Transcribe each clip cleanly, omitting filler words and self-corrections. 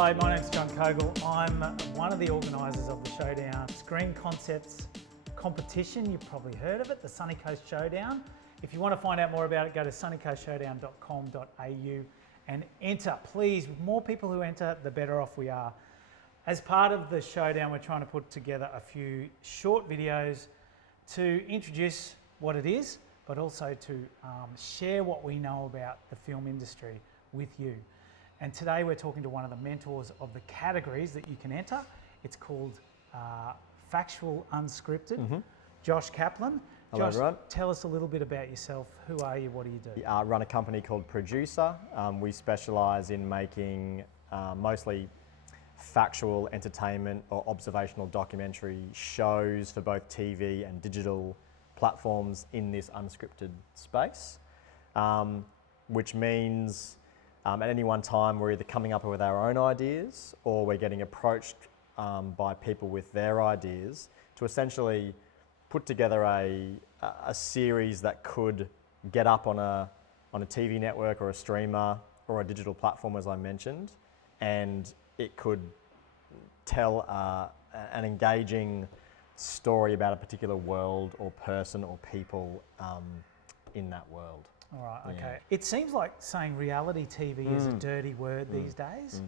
Hello, my name's Jon Coghill. I'm one of the organisers of the Showdown Screen Concepts competition. You've probably heard of it, the Sunny Coast Showdown. If you want to find out more about it, go to sunnycoastshowdown.com.au and enter. Please, more people who enter, the better off we are. As part of the Showdown, we're trying to put together a few short videos to introduce what it is, but also to share what we know about the film industry with you. And today we're talking to one of the mentors of the categories that you can enter. It's called Factual Unscripted. Josh Capelin. Hello, Josh, everyone. Tell us a little bit about yourself. Who are you? What do you do? I run a company called Producer. We specialise in making mostly factual entertainment or observational documentary shows for both TV and digital platforms in this unscripted space, which means at any one time we're either coming up with our own ideas or we're getting approached by people with their ideas to essentially put together a series that could get up on a TV network or a streamer or a digital platform, as I mentioned, and it could tell an engaging story about a particular world or person or people in that world. All right, okay. Yeah. It seems like saying reality TV is a dirty word these days.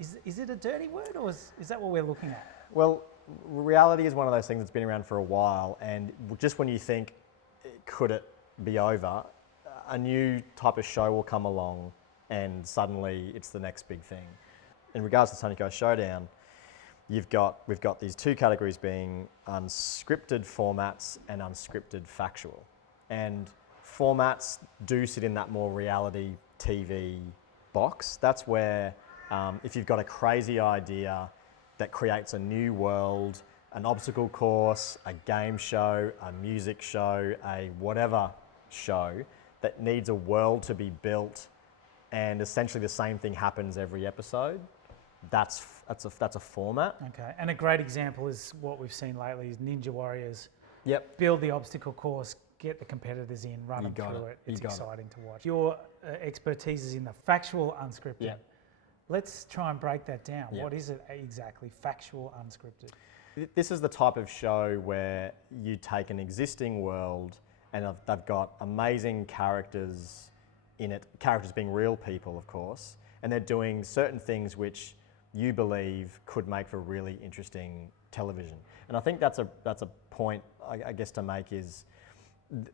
Is it a dirty word, or is that what we're looking at? Well, reality is one of those things that's been around for a while, and just when you think, could it be over, a new type of show will come along and suddenly it's the next big thing. In regards to Sunny Coast Showdown, we've got these two categories being unscripted formats and unscripted factual. And formats do sit in that more reality TV box. That's where if you've got a crazy idea that creates a new world, an obstacle course, a game show, a music show, a whatever show that needs a world to be built, and essentially the same thing happens every episode, that's a format. Okay, and a great example is what we've seen lately is Ninja Warriors. Yep. Build the obstacle course, get the competitors in, run them through it. It's exciting to watch. Your expertise is in the factual unscripted. Yep. Let's try and break that down. Yep. What is it exactly, factual unscripted? This is the type of show where you take an existing world and they've got amazing characters in it, characters being real people, of course, and they're doing certain things which you believe could make for really interesting television. And I think that's a point, I guess, to make is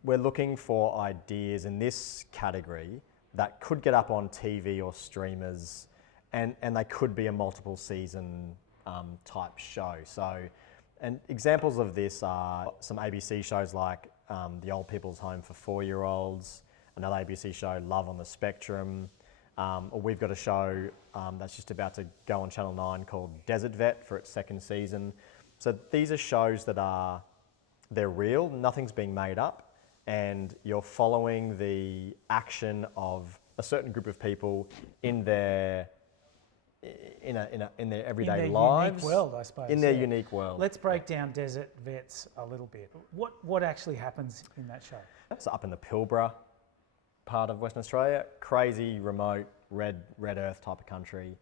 we're looking for ideas in this category that could get up on TV or streamers, and they could be a multiple season type show. So, and examples of this are some ABC shows like The Old People's Home for 4-year-olds, another ABC show, Love on the Spectrum, or we've got a show that's just about to go on Channel 9 called Desert Vet for its second season. So these are shows that they're real, nothing's being made up, and you're following the action of a certain group of people in their everyday lives. In their unique world, I suppose. In their unique world. Let's break down Desert Vets a little bit. What actually happens in that show? So up in the Pilbara part of Western Australia, crazy, remote, red earth type of country.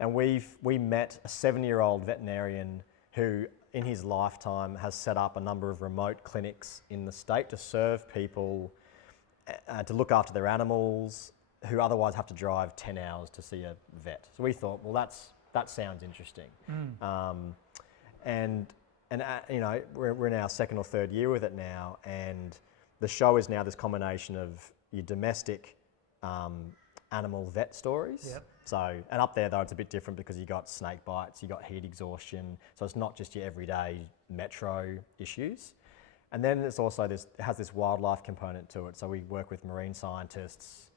And we met a 7-year-old veterinarian who in his lifetime has set up a number of remote clinics in the state to serve people, to look after their animals, who otherwise have to drive 10 hours to see a vet. So we thought, well, that sounds interesting. And you know, we're in our second or third year with it now, and the show is now this combination of your domestic animal vet stories. Yep. So, and up there though, it's a bit different because you got snake bites, you got heat exhaustion. So it's not just your everyday metro issues. And then it's also it has this wildlife component to it. So we work with marine scientists,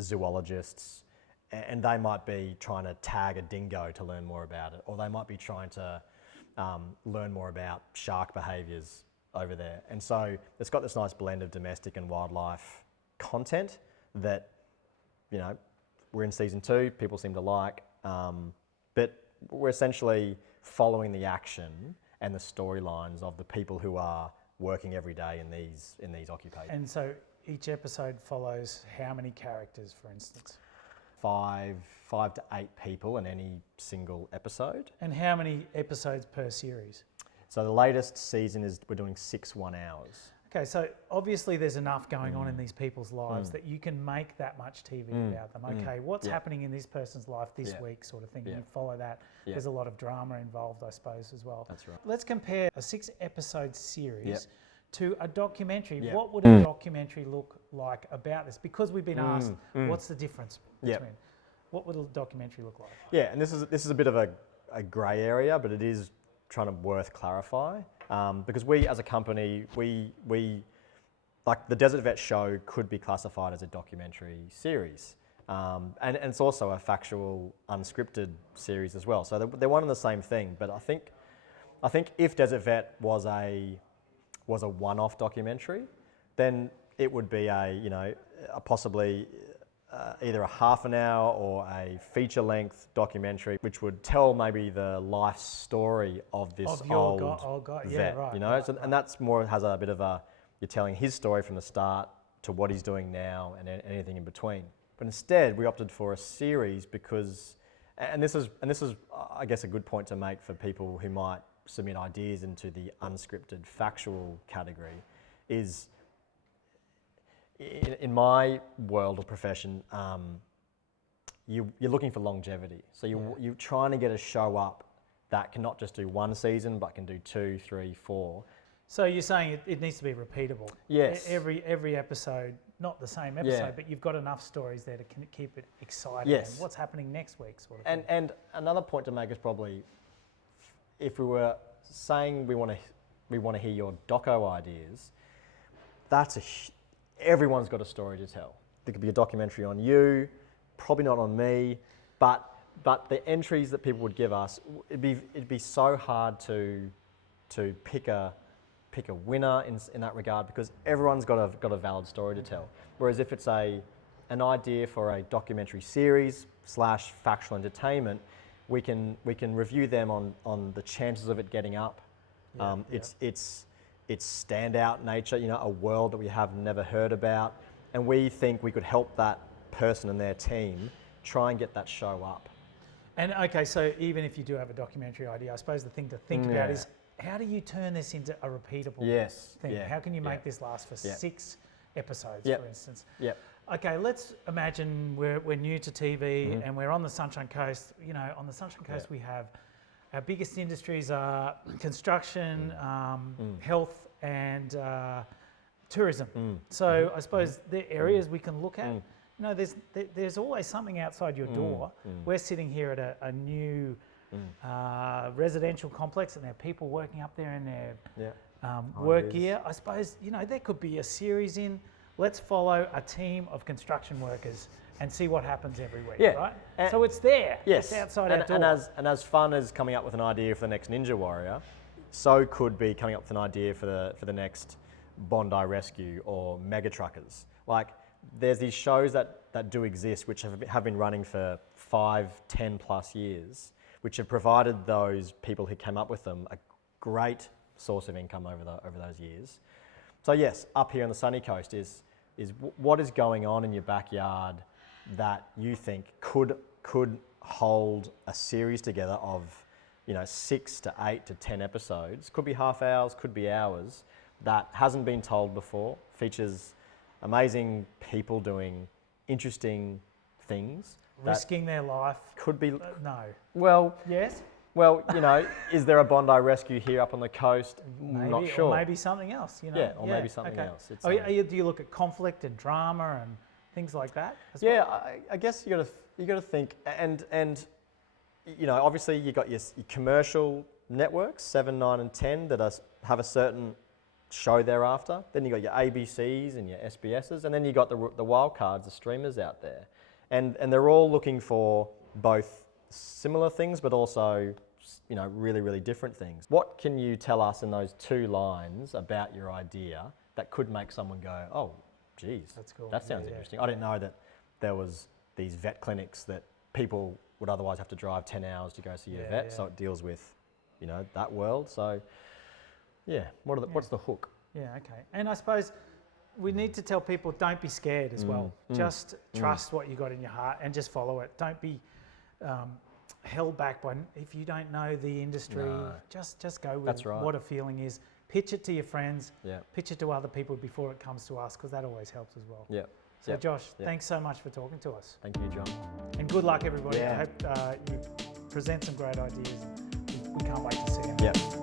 zoologists, and they might be trying to tag a dingo to learn more about it, or they might be trying to learn more about shark behaviours over there. And so it's got this nice blend of domestic and wildlife content that, you know, we're in season 2, people seem to like, but we're essentially following the action and the storylines of the people who are working every day in these occupations. And so each episode follows how many characters, for instance? five to eight people in any single episode. And how many episodes per series? So the latest season is we're doing 6 1 hours. Okay, so obviously there's enough going on in these people's lives that you can make that much TV about them. Okay, what's happening in this person's life this week, sort of thing. You follow that. There's a lot of drama involved, I suppose, as well. That's right. Let's compare a 6-episode series to a documentary. Yep. What would a documentary look like about this? Because we've been asked, what's the difference between? What would a documentary look like? Yeah, and this is a bit of a grey area, but it is trying to worth clarify. Because we, as a company, we like the Desert Vet show could be classified as a documentary series. And it's also a factual, unscripted series as well. So they're one and the same thing. But I think if Desert Vet was a one-off documentary, then it would be possibly either a half an hour or a feature-length documentary, which would tell maybe the life story of this old vet. And that's more has a bit of you're telling his story from the start to what he's doing now and anything in between. But instead, we opted for a series because, and this is I guess a good point to make for people who might submit ideas into the unscripted factual category, is in my world or profession, you're looking for longevity. So you're trying to get a show up that can not just do one season, but can do 2, 3, 4. So you're saying it needs to be repeatable. Yes. Every episode, not the same episode, but you've got enough stories there to keep it exciting. Yes. And what's happening next week, sort of thing. And another point to make is probably, if we were saying we want to hear your doco ideas, everyone's got a story to tell. There could be a documentary on you, probably not on me, but the entries that people would give us, it'd be so hard to pick a winner in that regard, because everyone's got a valid story to tell. Whereas if it's an idea for a documentary series / factual entertainment, we can review them on the chances of it getting up. Its standout nature, a world that we have never heard about, and we think we could help that person and their team try and get that show up. And okay, so even if you do have a documentary idea, I suppose the thing to think about is, how do you turn this into a repeatable thing? Yeah. How can you make this last for 6 episodes, for instance? Yep. Okay, let's imagine we're new to TV and we're on the Sunshine Coast. On the Sunshine Coast we have our biggest industries are construction, health, and tourism. So I suppose the areas we can look at. There's always something outside your door. We're sitting here at a new residential complex, and there are people working up there in their work gear. I suppose there could be a series in. Let's follow a team of construction workers and see what happens every week, right? So it's there. Yes. It's outside our door. And as fun as coming up with an idea for the next Ninja Warrior, so could be coming up with an idea for the next Bondi Rescue or Mega Truckers. Like, there's these shows that do exist, which have been running for 5, 10 plus years, which have provided those people who came up with them a great source of income over those years. So yes, up here on the sunny coast is what is going on in your backyard that you think could hold a series together of 6 to 8 to 10 episodes, could be half hours, could be hours, that hasn't been told before, features amazing people doing interesting things. Risking their life. Could be... No. Well... Yes? Well, is there a Bondi Rescue here up on the coast? Maybe, not sure. Or maybe something else, Yeah, or maybe something else. Do you look at conflict and drama and things like that as well? Yeah, I guess you got to think, and obviously you got your commercial networks, 7, 9, and 10 that have a certain show thereafter. Then you got your ABCs and your SBSs, and then you got the wild cards, the streamers out there, and they're all looking for both similar things, but also really, really different things. What can you tell us in those 2 lines about your idea that could make someone go, oh, geez, that's cool. That sounds interesting. I didn't know that there was these vet clinics that people would otherwise have to drive 10 hours to go see a vet. So it deals with, that world. So, what's the hook? Yeah, okay. And I suppose we need to tell people, don't be scared as well. Just trust what you got in your heart and just follow it. Don't be held back by, if you don't know the industry, just go with what a feeling is. Pitch it to your friends, pitch it to other people before it comes to us, because that always helps as well. So Josh, thanks so much for talking to us. Thank you, John. And good luck, everybody. I hope you present some great ideas. We can't wait to see them.